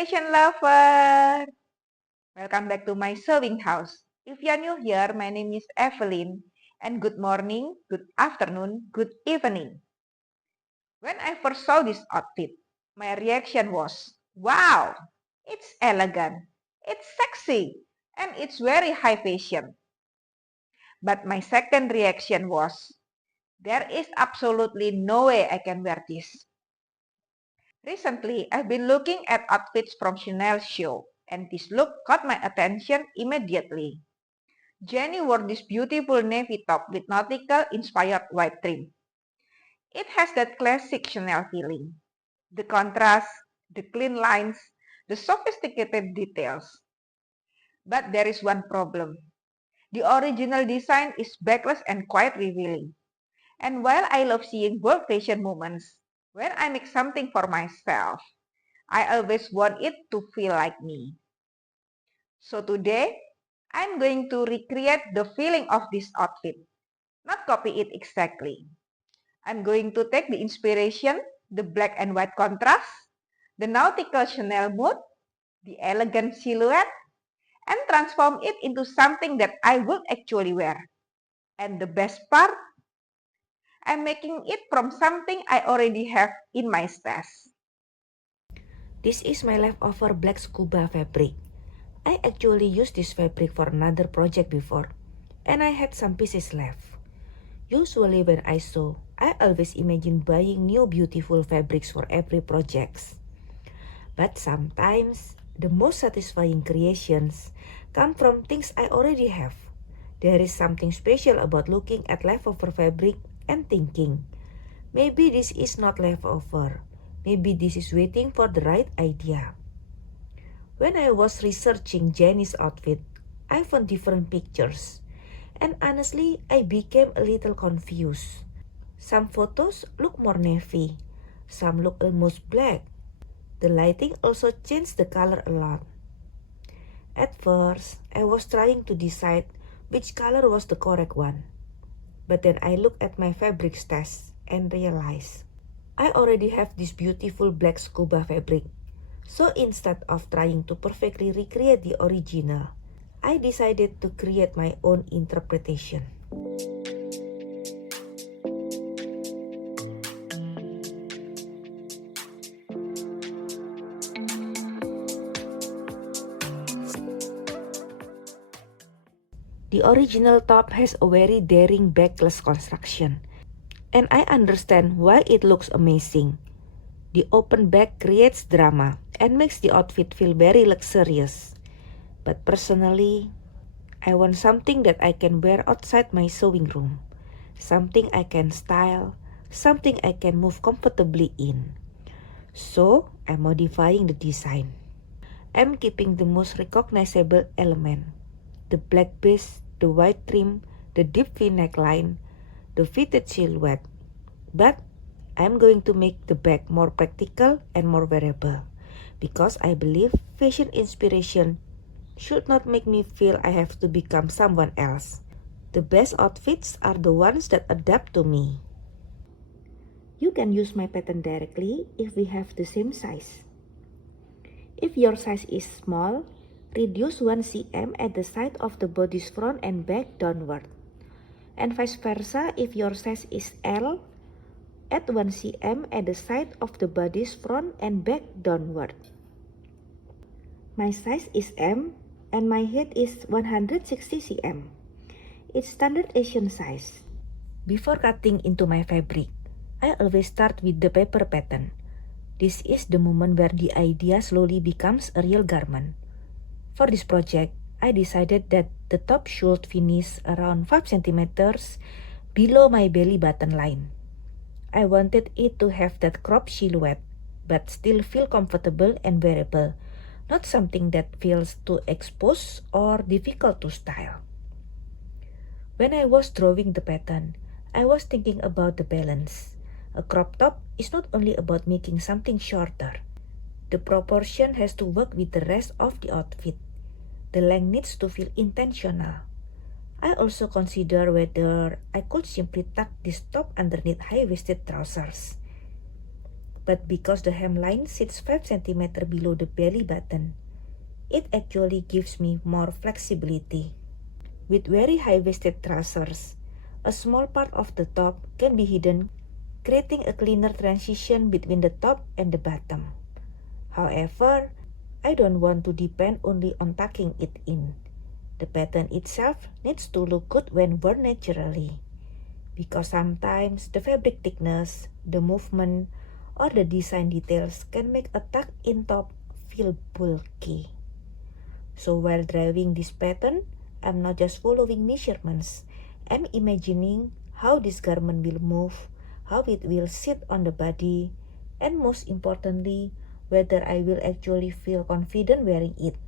fashion lover! Welcome back to my sewing house. If you are new here, my name is Evelyn, and good morning, good afternoon, good evening. When I first saw this outfit, my reaction was, wow, it's elegant, it's sexy, and it's very high fashion. But my second reaction was, there is absolutely no way I can wear this. Recently, I've been looking at outfits from Chanel's show, and this look caught my attention immediately. Jenny wore this beautiful navy top with nautical-inspired white trim. It has that classic Chanel feeling. The contrast, the clean lines, the sophisticated details. But there is one problem. The original design is backless and quite revealing. And while I love seeing bold fashion moments, when I make something for myself, I always want it to feel like me. So today, I'm going to recreate the feeling of this outfit, not copy it exactly. I'm going to take the inspiration, the black and white contrast, the nautical Chanel mood, the elegant silhouette, and transform it into something that I would actually wear. And the best part, I'm making it from something I already have in my stash. This is my leftover black scuba fabric. I actually used this fabric for another project before, and I had some pieces left. Usually when I sew, I always imagine buying new beautiful fabrics for every project. But sometimes, the most satisfying creations come from things I already have. There is something special about looking at leftover fabric and thinking, maybe this is not leftover. Maybe this is waiting for the right idea. When I was researching Jenny's outfit, I found different pictures. And honestly, I became a little confused. Some photos look more navy. Some look almost black. The lighting also changed the color a lot. At first, I was trying to decide which color was the correct one. But then I looked at my fabric stash and realized I already have this beautiful black scuba fabric. So instead of trying to perfectly recreate the original, I decided to create my own interpretation. The original top has a very daring backless construction, and I understand why it looks amazing. The open back creates drama and makes the outfit feel very luxurious. But personally, I want something that I can wear outside my sewing room. Something I can style, something I can move comfortably in. So, I'm modifying the design. I'm keeping the most recognizable element. The black base, the white trim, the deep V neckline, the fitted silhouette. But I'm going to make the bag more practical and more wearable because I believe fashion inspiration should not make me feel I have to become someone else. The best outfits are the ones that adapt to me. You can use my pattern directly if we have the same size. If your size is small, reduce 1 cm at the side of the body's front and back downward. And vice versa, if your size is L, add 1 cm at the side of the body's front and back downward. My size is M and my height is 160 cm. It's standard Asian size. Before cutting into my fabric, I always start with the paper pattern. This is the moment where the idea slowly becomes a real garment. For this project, I decided that the top should finish around 5 centimeters below my belly button line. I wanted it to have that cropped silhouette, but still feel comfortable and wearable, not something that feels too exposed or difficult to style. When I was drawing the pattern, I was thinking about the balance. A crop top is not only about making something shorter. The proportion has to work with the rest of the outfit. The length needs to feel intentional. I also consider whether I could simply tuck this top underneath high-waisted trousers. but because the hemline sits 5 cm below the belly button, it actually gives me more flexibility. With very high-waisted trousers, a small part of the top can be hidden, creating a cleaner transition between the top and the bottom. However, I don't want to depend only on tucking it in. The pattern itself needs to look good when worn naturally, because sometimes the fabric thickness, the movement, or the design details can make a tucked-in top feel bulky. So while drawing this pattern, I'm not just following measurements. I'm imagining how this garment will move, how it will sit on the body, and most importantly, whether I will actually feel confident wearing it.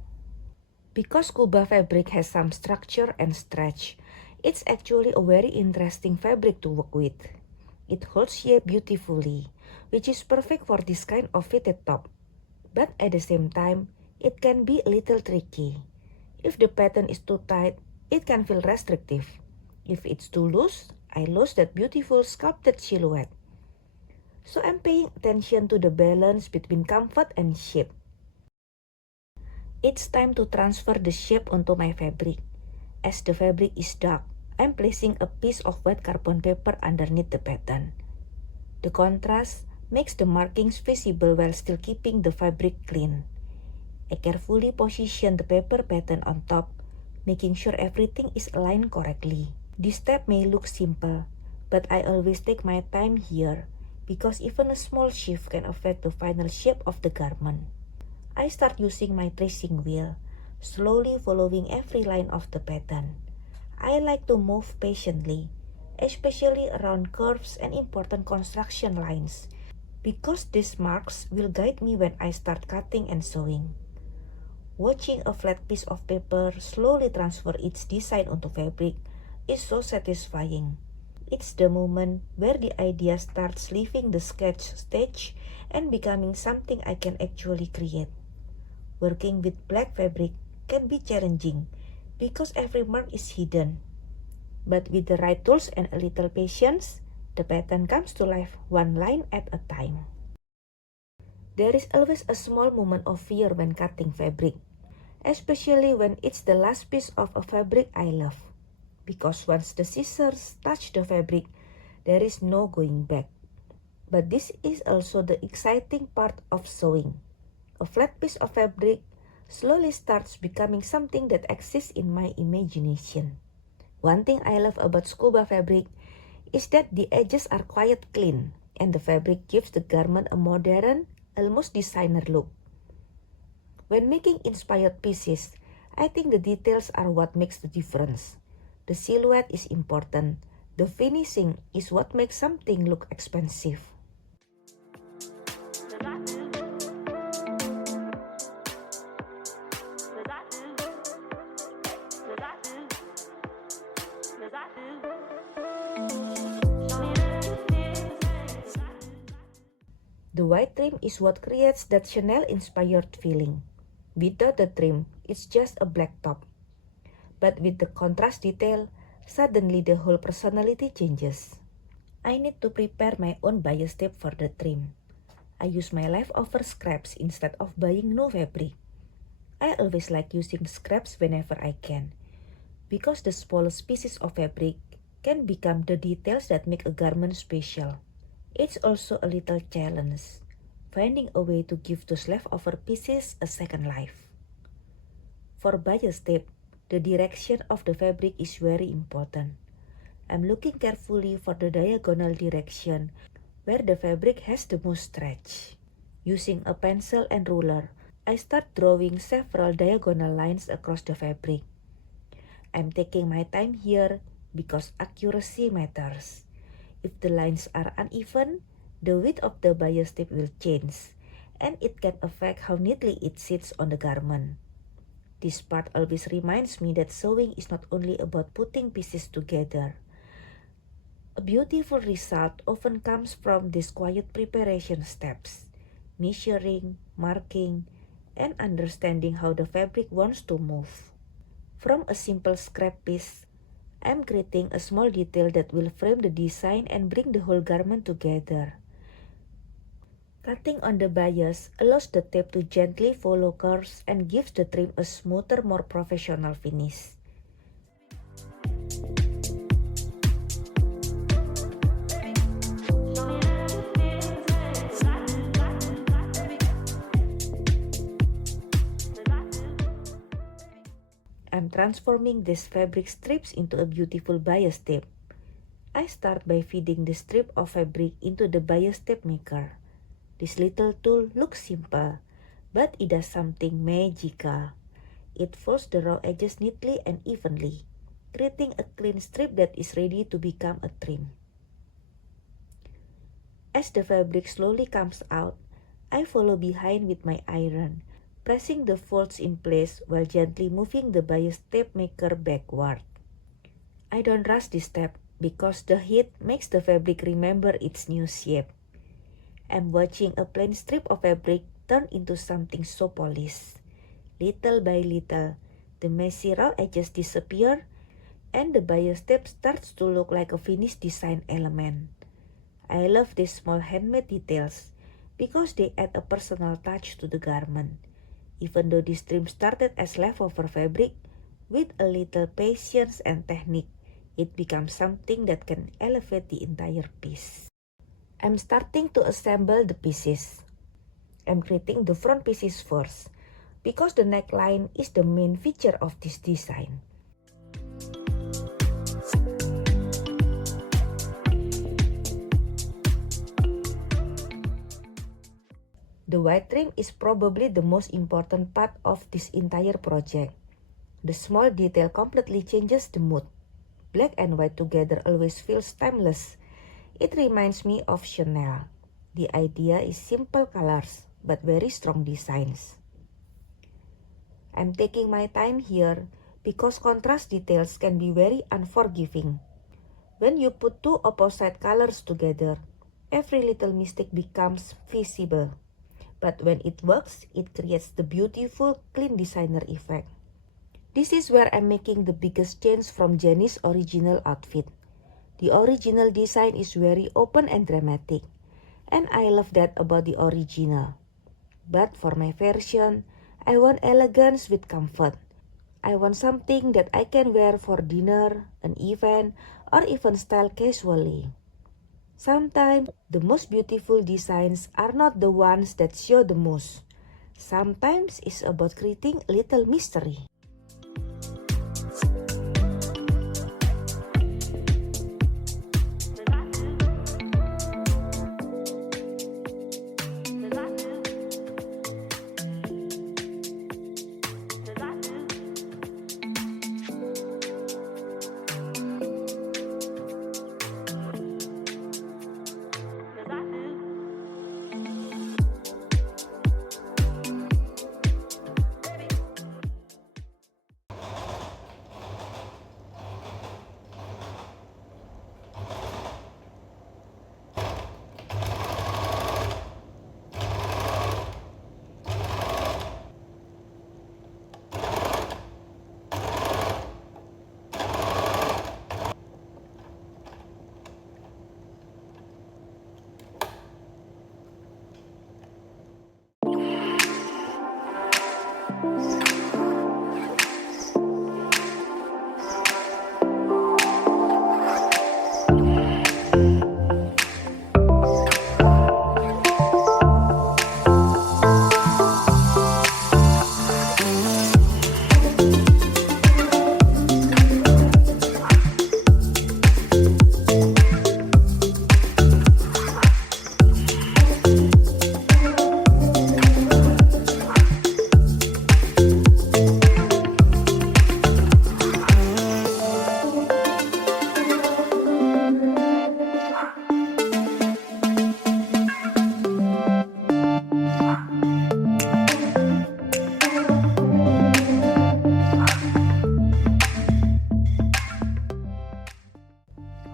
Because scuba fabric has some structure and stretch, it's actually a very interesting fabric to work with. It holds shape beautifully, which is perfect for this kind of fitted top. But at the same time, it can be a little tricky. If the pattern is too tight, it can feel restrictive. If it's too loose, I lose that beautiful sculpted silhouette. So I'm paying attention to the balance between comfort and shape. It's time to transfer the shape onto my fabric. As the fabric is dark, I'm placing a piece of white carbon paper underneath the pattern. The contrast makes the markings visible while still keeping the fabric clean. I carefully position the paper pattern on top, making sure everything is aligned correctly. This step may look simple, but I always take my time here because even a small shift can affect the final shape of the garment. I start using my tracing wheel, slowly following every line of the pattern. I like to move patiently, especially around curves and important construction lines, because these marks will guide me when I start cutting and sewing. Watching a flat piece of paper slowly transfer its design onto fabric is so satisfying. It's the moment where the idea starts leaving the sketch stage and becoming something I can actually create. Working with black fabric can be challenging because every mark is hidden. But with the right tools and a little patience, the pattern comes to life one line at a time. There is always a small moment of fear when cutting fabric, especially when it's the last piece of a fabric I love. Because once the scissors touch the fabric, there is no going back. But this is also the exciting part of sewing. A flat piece of fabric slowly starts becoming something that exists in my imagination. One thing I love about scuba fabric is that the edges are quite clean, and the fabric gives the garment a modern, almost designer look. When making inspired pieces, I think the details are what makes the difference. The silhouette is important. The finishing is what makes something look expensive. The white trim is what creates that Chanel-inspired feeling. Without the trim, it's just a black top. But with the contrast detail, suddenly the whole personality changes. I need to prepare my own bias tape for the trim. I use my leftover scraps instead of buying new fabric. I always like using scraps whenever I can, because the smallest pieces of fabric can become the details that make a garment special. It's also a little challenge, finding a way to give those leftover pieces a second life. For bias tape, the direction of the fabric is very important. I'm looking carefully for the diagonal direction where the fabric has the most stretch. Using a pencil and ruler, I start drawing several diagonal lines across the fabric. I'm taking my time here because accuracy matters. If the lines are uneven, the width of the bias tape will change, and it can affect how neatly it sits on the garment. This part always reminds me that sewing is not only about putting pieces together. A beautiful result often comes from these quiet preparation steps, measuring, marking, and understanding how the fabric wants to move. From a simple scrap piece, I'm creating a small detail that will frame the design and bring the whole garment together. Cutting on the bias allows the tape to gently follow curves and gives the trim a smoother, more professional finish. I'm transforming these fabric strips into a beautiful bias tape. I start by feeding the strip of fabric into the bias tape maker. This little tool looks simple, but it does something magical. It folds the raw edges neatly and evenly, creating a clean strip that is ready to become a trim. As the fabric slowly comes out, I follow behind with my iron, pressing the folds in place while gently moving the bias tape maker backward. I don't rush this step because the heat makes the fabric remember its new shape. I'm watching a plain strip of fabric turn into something so polished. Little by little, the messy raw edges disappear and the bias tape starts to look like a finished design element. I love these small handmade details because they add a personal touch to the garment. Even though this trim started as leftover fabric, with a little patience and technique, it becomes something that can elevate the entire piece. I'm starting to assemble the pieces. I'm creating the front pieces first, because the neckline is the main feature of this design. The white trim is probably the most important part of this entire project. The small detail completely changes the mood. Black and white together always feels timeless. It reminds me of Chanel. The idea is simple colors, but very strong designs. I'm taking my time here because contrast details can be very unforgiving. When you put two opposite colors together, every little mistake becomes visible. But when it works, it creates the beautiful, clean designer effect. This is where I'm making the biggest change from Jenny's original outfit. The original design is very open and dramatic, and I love that about the original. But for my version, I want elegance with comfort. I want something that I can wear for dinner, an event, or even style casually. Sometimes, the most beautiful designs are not the ones that show the most. Sometimes it's about creating a little mystery.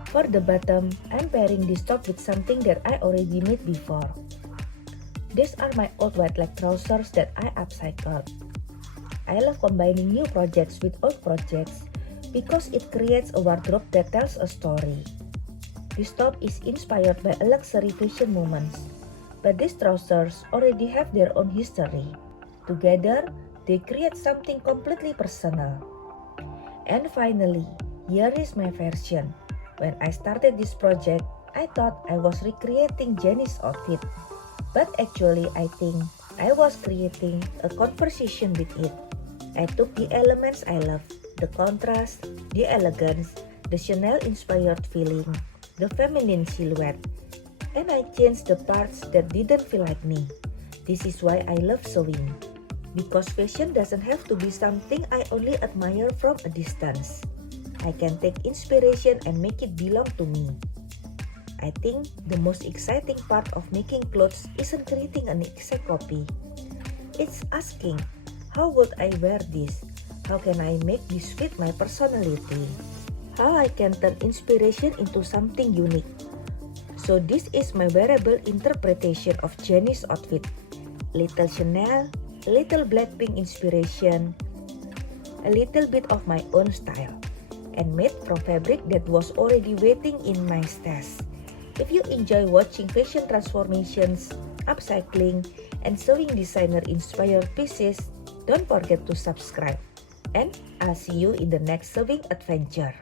For the bottom, I'm pairing this top with something that I already made before. These are my old white leg trousers that I upcycled. I love combining new projects with old projects because it creates a wardrobe that tells a story. This top is inspired by a luxury fashion moment. but these trousers already have their own history. Together, they create something completely personal. And finally, here is my version. When I started this project, I thought I was recreating Jenny's outfit, but actually I think I was creating a conversation with it. I took the elements I love, the contrast, the elegance, the Chanel-inspired feeling, the feminine silhouette, and I changed the parts that didn't feel like me. This is why I love sewing. Because fashion doesn't have to be something I only admire from a distance. I can take inspiration and make it belong to me. I think the most exciting part of making clothes isn't creating an exact copy. It's asking, how would I wear this? How can I make this fit my personality? How I can turn inspiration into something unique. So this is my wearable interpretation of Jenny's outfit. Little Chanel, a little Blackpink inspiration, a little bit of my own style, and made from fabric that was already waiting in my stash. If you enjoy watching fashion transformations, upcycling, and sewing designer-inspired pieces, don't forget to subscribe. And I'll see you in the next sewing adventure.